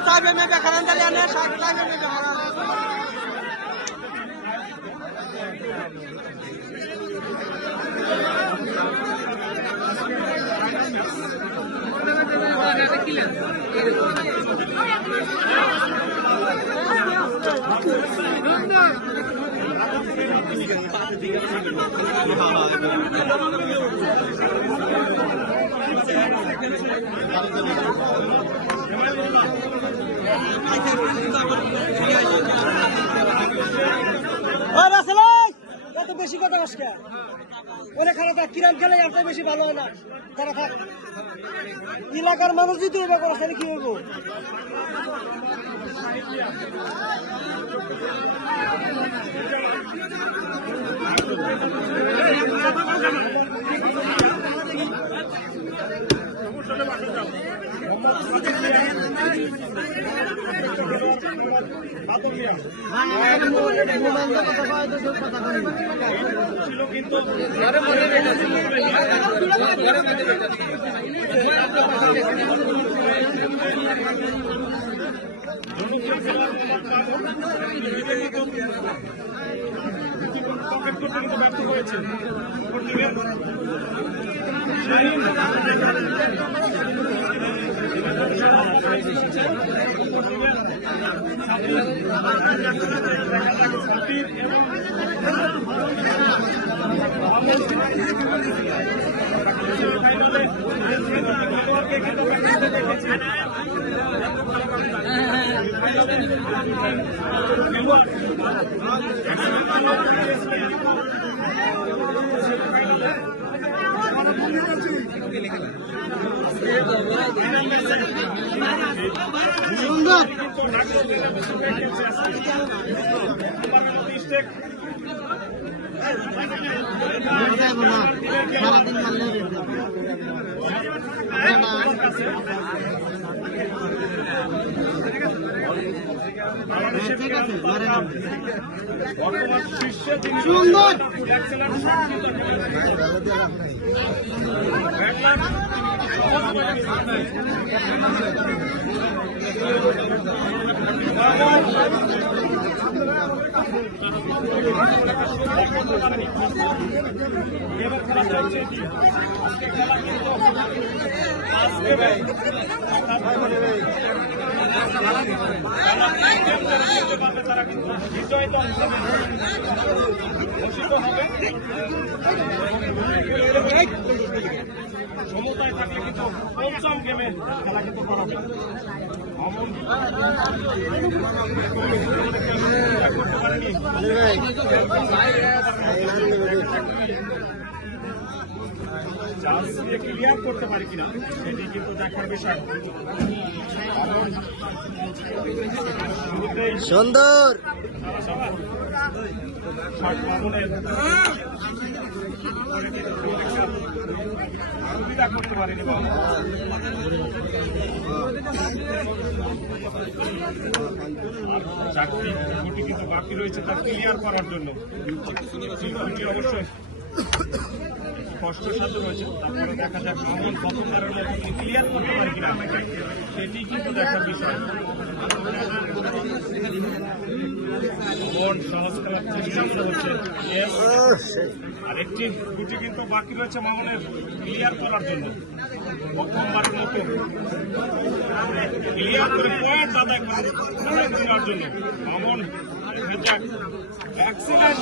साहब में बेखरन दलियाने साहब में बेखरन বেশি কথা আজকে অনেক খারাপ কিরাম খেলে এত বেশি ভালো হয় না তারা থাক এলাকার মানুষ যদি এটা করে তাহলে কি হইব ব্যর্থ হয়েছে সুন্দর সমতায় থাকলে কিন্তু পঞ্চম গেমে খেলা কিন্তু করা যায় ক্লিয়ার করতে পারি কিনা সেটি কিন্তু দেখার বিষয় সুন্দর সুবিধা করতে পারেনি চারটি গুটি কিন্তু বাকি রয়েছে তা ক্লিয়ার করার জন্য অবশ্যই কষ্টসাধ্য রয়েছে তারপরে দেখা যাক মামুন কত কারণে ক্লিয়ার করতে পারে কিনা সেটি কিন্তু দেখার বিষয় সহজ করার চেষ্টা হচ্ছে আরেকটি গুটি কিন্তু বাকি রয়েছে মামুনের ক্লিয়ার করার জন্য প্রথমবারের মতো ক্লিয়ার করে পয়েন্ট আদায় করার জন্য মামুন এক্সিলেন্ট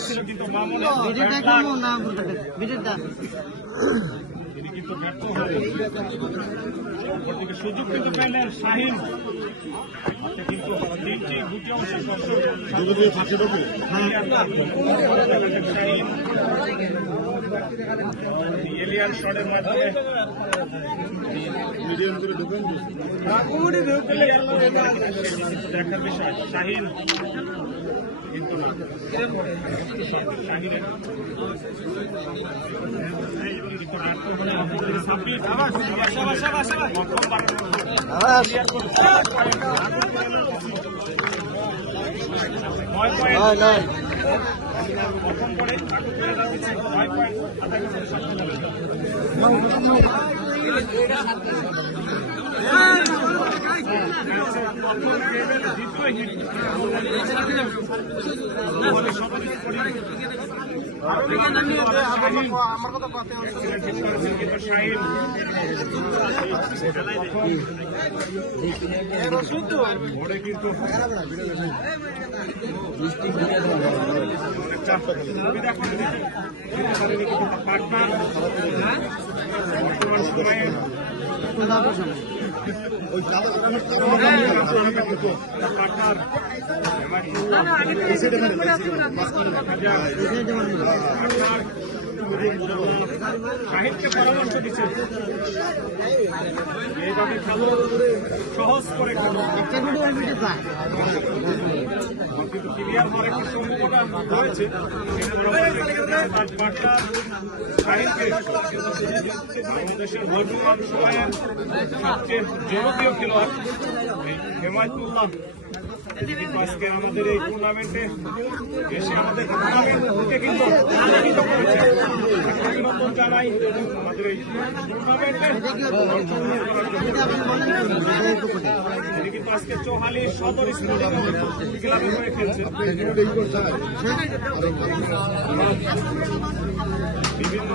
ছিল কিন্তু মামুনের তিনি কিন্তু ব্যর্থ হলেন সুযোগ কিন্তু পেলেন শাহিন কিন্তু তিনটি গুটি অবশ্যই এলিয়ান শটের মাধ্যমে মিডিয়াম করে ঢুকেন দেখার বিষয় শাহিন কিন্তু না শাহিনের প্রথম করে সাহিত্যে পরামর্শ দিচ্ছে এইভাবে খেলো, সহজ করে খেলো, কিন্তু ক্লিয়ার হওয়ার একটা সম্ভাবনা রয়েছে। সাহিত্যে বাংলাদেশের বর্তমান সময়ের সবচেয়ে জনপ্রিয় খেলোয়াড় হেমায়তুল্লাহ আজকে আমাদের এই টুর্নামেন্টে এসে আমাদের টুর্নামেন্টকে কিন্তু আলোকিত করেছে। অভিনন্দন জানাই আমাদের এই টুর্নামেন্টে তিনি কিন্তু আজকে চৌহালি সদর স্কুলে ক্লাবে করে খেলছে। বিভিন্ন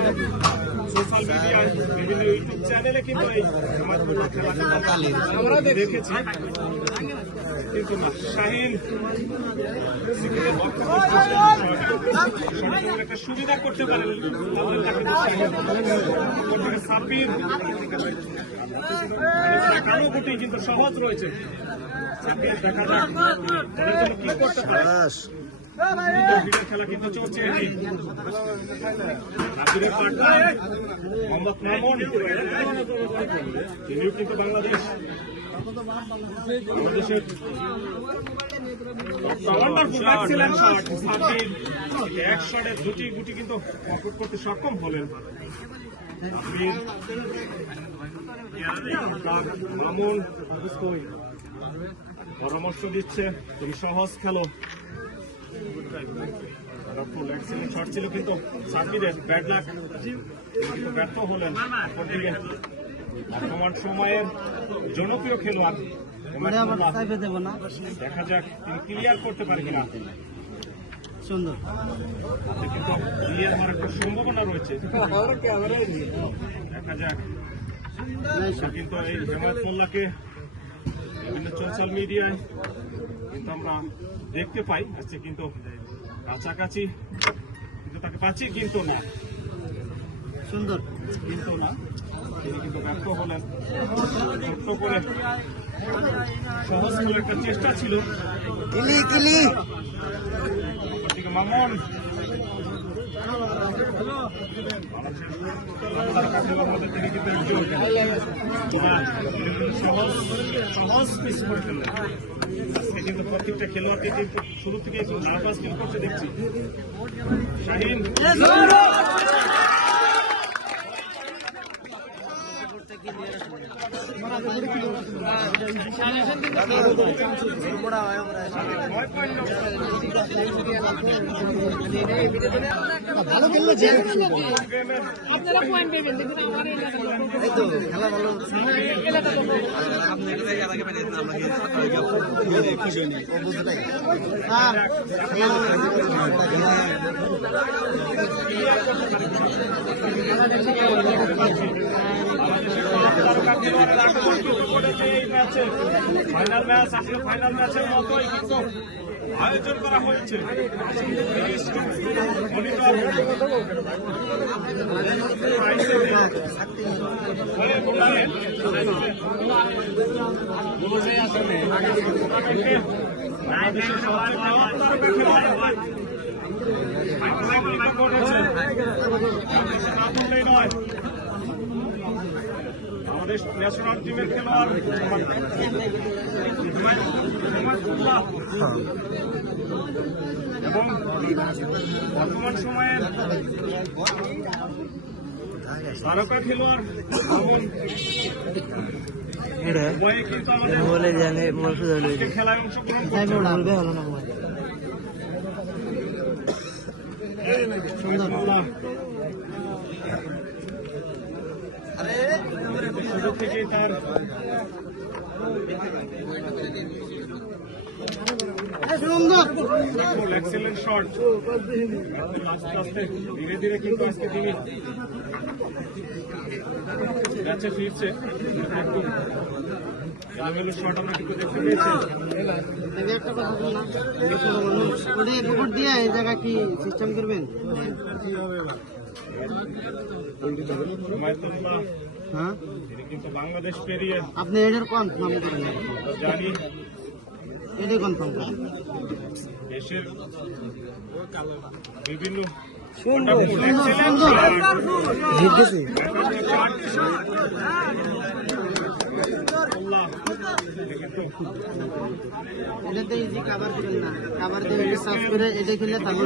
সোশ্যাল মিডিয়ায় বিভিন্ন ইউটিউব চ্যানেলে কিন্তু এই খেলা দেখেছি, কিন্তু না শাহিন একটা সুবিধা করতে পারেন। সাপির কালো গুটি কিন্তু সহজ রয়েছে। সাপির দেখা যাক কি করতে পারে। খেলা কিন্তু চলছে, মোহাম্মদ মামুন তিনিও কিন্তু বাংলাদেশের এক শটে দুটি গুটি কিন্তু কমপ্লিট করতে সক্ষম হলেন। মামুন পরামর্শ দিচ্ছে তুমি সহজ খেলো, শট ছিল কিন্তু সাকিবের ব্যাড লাক, কিন্তু ব্যর্থ হলেন। বর্তমান সময়ের জনপ্রিয় খেলোয়াড় দেখা যাক তিনি ক্লিয়ার করতে পারে কিনা। সুন্দর কিন্তু ক্লিয়ার হওয়ার একটা সম্ভাবনা রয়েছে, দেখা যাক। কিন্তু এই হেমায়তুল্লাহকে বিভিন্ন সোশ্যাল মিডিয়ায় কিন্তু আমরা দেখতে পাই আজকে কিন্তু কাছাকাছি, কিন্তু তাকে পাচ্ছি কিন্তু না। সুন্দর কিন্তু না, তিনি কিন্তু ব্যর্থ হলেন। ছোট্ট করে সহজ করে একটা চেষ্টা ছিল। মামুন তিনি কিন্তু সহজ মিস করে ফেললেন। আজকে কিন্তু প্রত্যেকটা খেলোয়াড়কে কিন্তু শুরু থেকে একটু নার্ভাস ফিল করতে দেখছি। শাহিন ভালো খেললে যে আপনারা পয়েন্ট পেবেন, দেখুন আমার এই তো খেলা ভালো ফাইনাল ম্যাচ আসলে ফাইনাল ম্যাচের মতোই কিন্তু আয়োজন করা হয়েছে। আমাদের ন্যাশনাল টিমের খেলোয়াড় এবং বর্তমান সময়ের তারকা খেলোয়াড় কিন্তু আমাদের খেলায় অংশগ্রহণ শুরু থেকে তার এক্সেলেন্ট শট আস্তে আস্তে ধীরে ধীরে কিন্তু আজকে তিনি ম্যাচে ফিরছে। একটু এলোমেলো শট আমরা কিন্তু দেখতে পেয়েছি। একটা কথা বললাম, ওটা রিপোর্ট দিয়ে এই জায়গা কি সিস্টেম করবেন? মাইতুল্লাহ হ্যাঁ, তিনি কিন্তু বাংলাদেশ পেরিয়ে আপনি এটার কনফার্ম করেন, জানি এটাই কনফার্ম করেন। দেশের বিভিন্ন সুন্দর এটাতে ইজি কাভার দিবেন না, কাভার দিয়ে এটা সার্চ করে এটা খেলে তারপর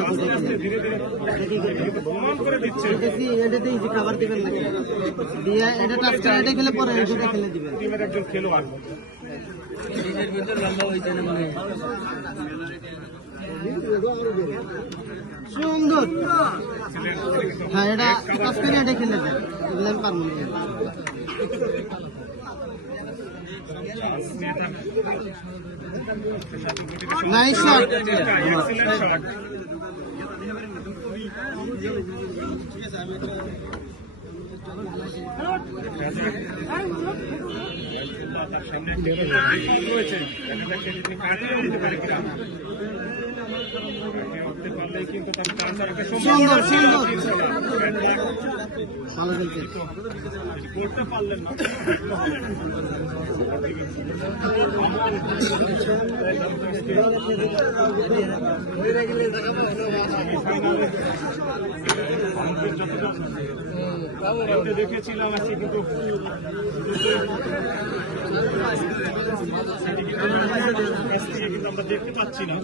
এটাতে ইজি কাভার দিবেন না, দিয়ে এটা টাচ করে এটা খেলে পরে এটা খেলে দিবেন। টিমের একজন খেলোয়াড় সুন্দর, হ্যাঁ এটা টাচ করে এটা খেলে দেন, এগুলো আমি পারবো না। নাইস শট, তার সামনে রয়েছে, পারলেই কিন্তু তার চান্স রাখা সুন্দর সুন্দর, ভালো খেলছে। করতে পারলেন না। দেখেছিলাম আজকে কিন্তু কিন্তু আমরা দেখতে পাচ্ছি না।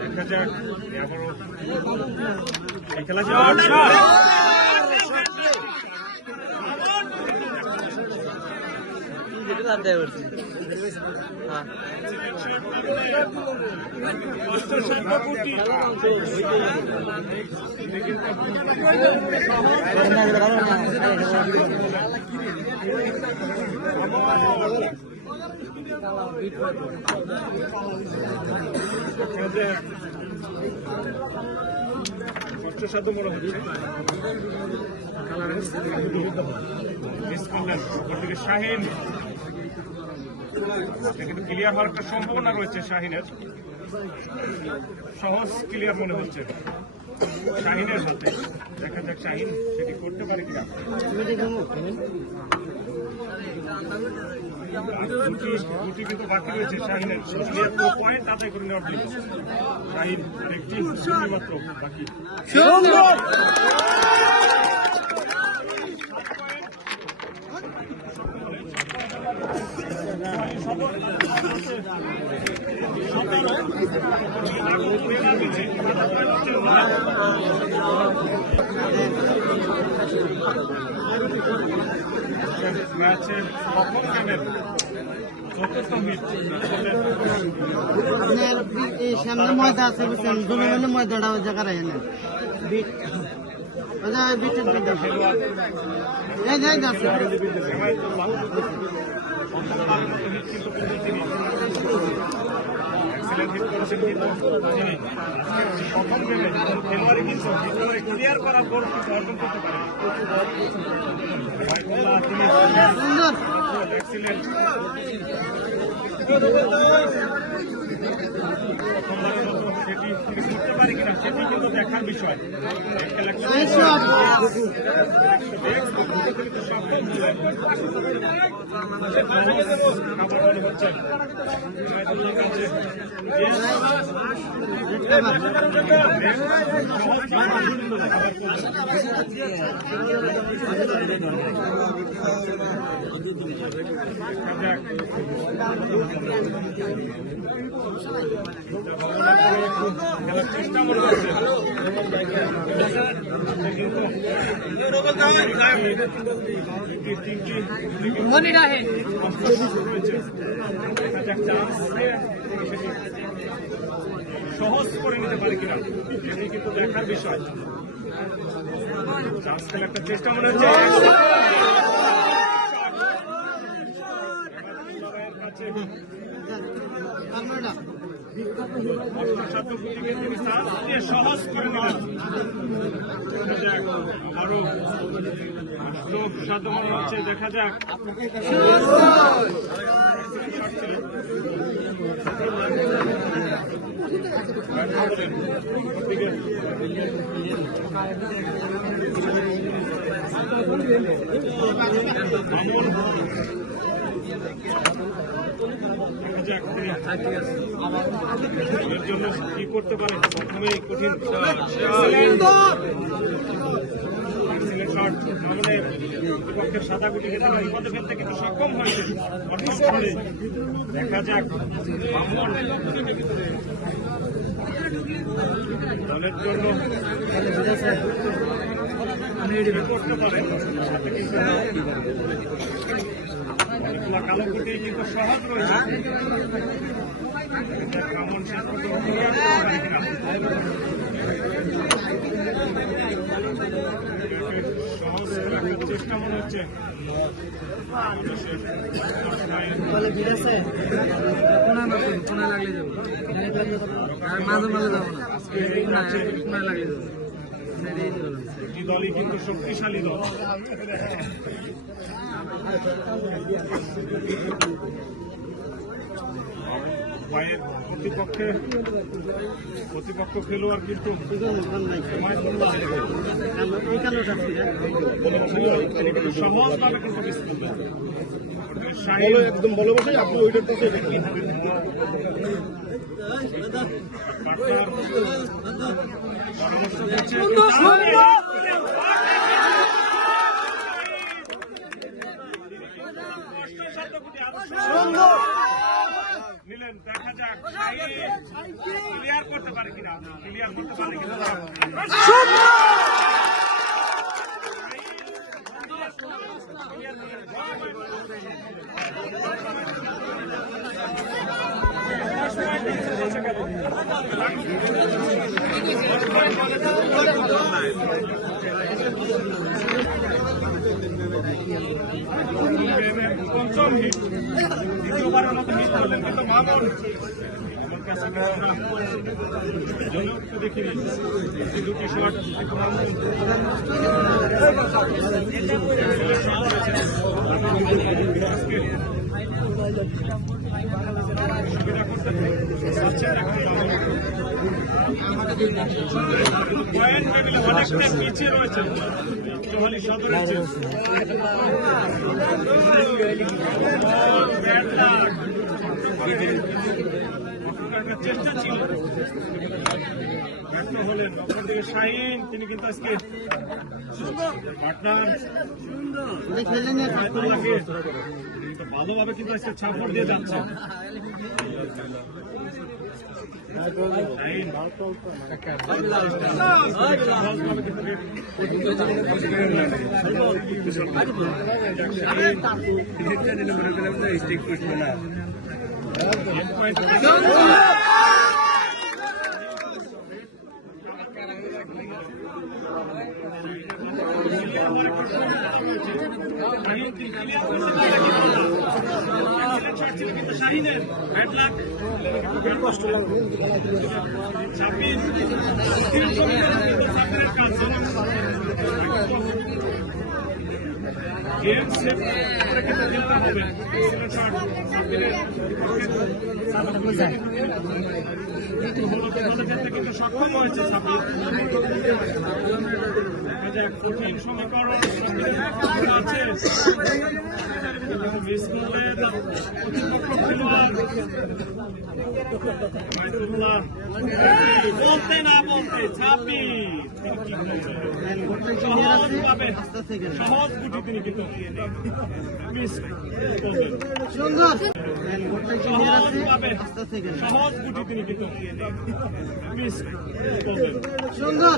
দেখা যাক এবারও এই খেলা কষ্টসাধ্য মনে হচ্ছে। শাহিন কিন্তু ক্লিয়ার হওয়ার একটা সম্ভাবনা রয়েছে শাহিনের, সহজ ক্লিয়ার মনে হচ্ছে শাহিনের হাতে। দেখা যাক শাহিন সেটি করতে পারে কিনা। দুটি কিন্তু বাকি রয়েছে শাহিনের, পয়েন্ট আদায় করে নেওয়ার জন্য। শাহিন একটি মাত্র বাকি। ম্যাচের প্রথম গেমের চতুর্থ মিনিট আপনার এই সামনে ময়দা আছে, বুঝছেন, জনগণের ময়দাটা ওই জায়গায় রাখেন বিট, ওই জায়গায় বিটের বিট আছে, এই জায়গায় আছে। ক্লিয়ার করা গোল অর্জন করতে পারে। সুন্দর, সেটি করতে পারে কিনা সেটি কিন্তু দেখার বিষয়। নাইস শট, চেষ্টা মনে হচ্ছে। সহজ করে নিতে পারে কিনা এটি কিন্তু দেখার বিষয়। চান্স খেলার একটা চেষ্টা মনে হচ্ছে। আছে আমরা অষ্টসাধ্য গুটিকে তিনি চাঁদকে সহজ করে দিলেন। দেখা যাক আরো সাধ্য মনে হচ্ছে, দেখা যাক। এর জন্য কি করতে পারে? প্রথমে কঠিন শট আমাদের বিপক্ষের সাদা গুটিকে তারা বিপদে ফেলতে কিন্তু সক্ষম হয়েছে। দেখা যাক ব্রাহ্মণ দলের জন্য করতে পারে। কালো গুটি কিন্তু সহজ রয়েছে। ব্রাহ্মণ শেষ পর্যন্ত সহজ চেষ্টা মনে হচ্ছে। দলই কিন্তু শক্তিশালী দল। প্রতিপক্ষ খেলোয়াড় কিন্তু সহজভাবে কিন্তু একদম বলে বসে আপনি ওইটার কাছে নিলেন। দেখা যাক ক্লিয়ার করতে পারে কিনা, ক্লিয়ার করতে পারে কিনা। পঞ্চম হিট, দ্বিতীয়বারের মতো হিট করলেন কিন্তু মামুন। দেখিনি দুটি শট পয়েন্ট টেবিলে অনেকটা পিছিয়ে রয়েছে কোহালি সদরের চেষ্টা ছিল, ব্যর্থ হলেন। অপরদিকে শাহিন, তিনি কিন্তু আজকে ভালোভাবে কিন্তু আজকে ছাপড় দিয়ে যাচ্ছে। শাহিনের ব্যাড লাক, কষ্ট লাগবে। সাবির গেম সেভ করে কিন্তু খেলতে হবে। কিন্তু সক্ষম হয়েছে সাবির। কঠিন সমীকরণ আছে, মিস করলে প্রতিপক্ষ খেলোয়াড় বলতে না বলতে ছাপি সহজভাবে সহজ গুটি তিনি কিন্তু মিস করলেন। সহজভাবে সহজ গুটি তিনি কিন্তু মিস করলেন। সুন্দর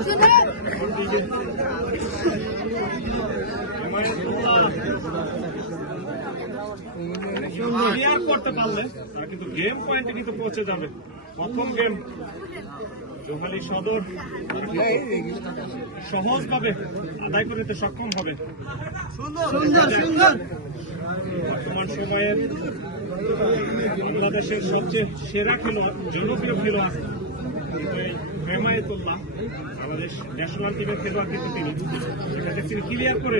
ক্লিয়ার করতে পারলে তারা কিন্তু গেম পয়েন্টে কিন্তু পৌঁছে যাবে। প্রথম গেম জোহালি সদর সহজভাবে আদায় করে নিতে সক্ষম হবে। সুন্দর সুন্দর বর্তমান সময়ের বাংলাদেশের সবচেয়ে সেরা খেলোয়াড়, জনপ্রিয় খেলোয়াড় প্রেমায়েতুল্লাহ, বাংলাদেশ ন্যাশনাল টিমের খেলোয়াড় কিন্তু তিনি সেখানে ক্লিয়ার করে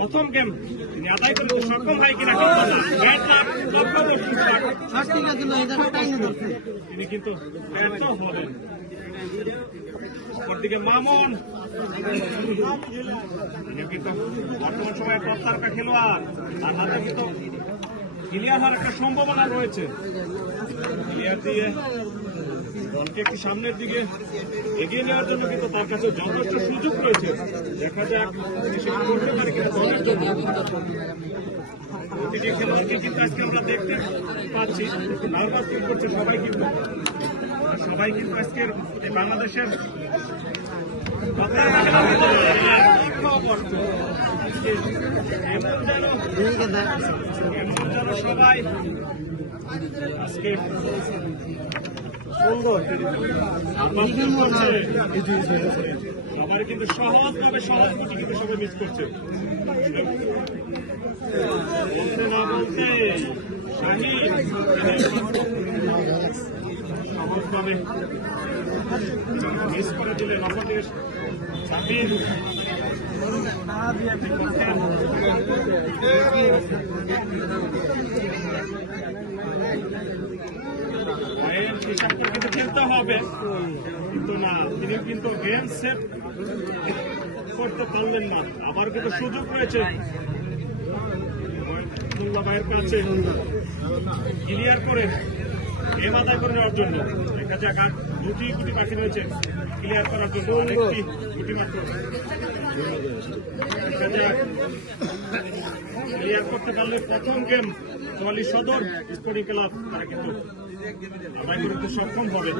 প্রথম গেম তিনি আদায় করতে সক্ষম হয় কিনা সঠিক আছে না, এটা টাইম ধরছে। তিনি কিন্তু ব্যর্থ হবেন। অপরদিকে মামুন তিনি কিন্তু বর্তমান সময়ে টপ তারকা খেলোয়াড়, তার হাতে কিন্তু ক্লিয়ার হওয়ার একটা সম্ভাবনা রয়েছে। ক্লিয়ার দিয়ে দলকে একটি সামনের দিকে এগিয়ে নেওয়ার জন্য কিন্তু তার কাছে যথেষ্ট সুযোগ রয়েছে। দেখা যাক তিনি সেটা করতে পারে কিনা দলের জন্য। প্রতিটি খেলোয়াড়কে কিন্তু আজকে আমরা দেখতে পাচ্ছি নার্ভাস ফিল করছে সবাই কিন্তু আজকের এই বাংলাদেশের সবাই আজকে সুন্দর সবাই কিন্তু সহজ গুটি কিন্তু সবাই মিস করছে। বলতে না বলতে শাহিদ সহজভাবে মিস করে দিলেন। অপরদিকে সাবির কিন্তু খেলতে হবে, কিন্তু না, তিনি কিন্তু গেম সেট করতে পারলেন না। আবার কিন্তু সুযোগ রয়েছে ভাইয়ের কাছে ক্লিয়ার করে গেম আদায় করে নেওয়ার জন্য। দেখা যাক আর দুটি গুটি বাকি রয়েছে ক্লিয়ার করার জন্য, আরেকটি গুটি মাত্র। দেখা যাক ক্লিয়ার করতে পারলে প্রথম গেম জোহালি সদর স্পোর্টিং ক্লাব তারা কিন্তু আদায় করতে সক্ষম হবে।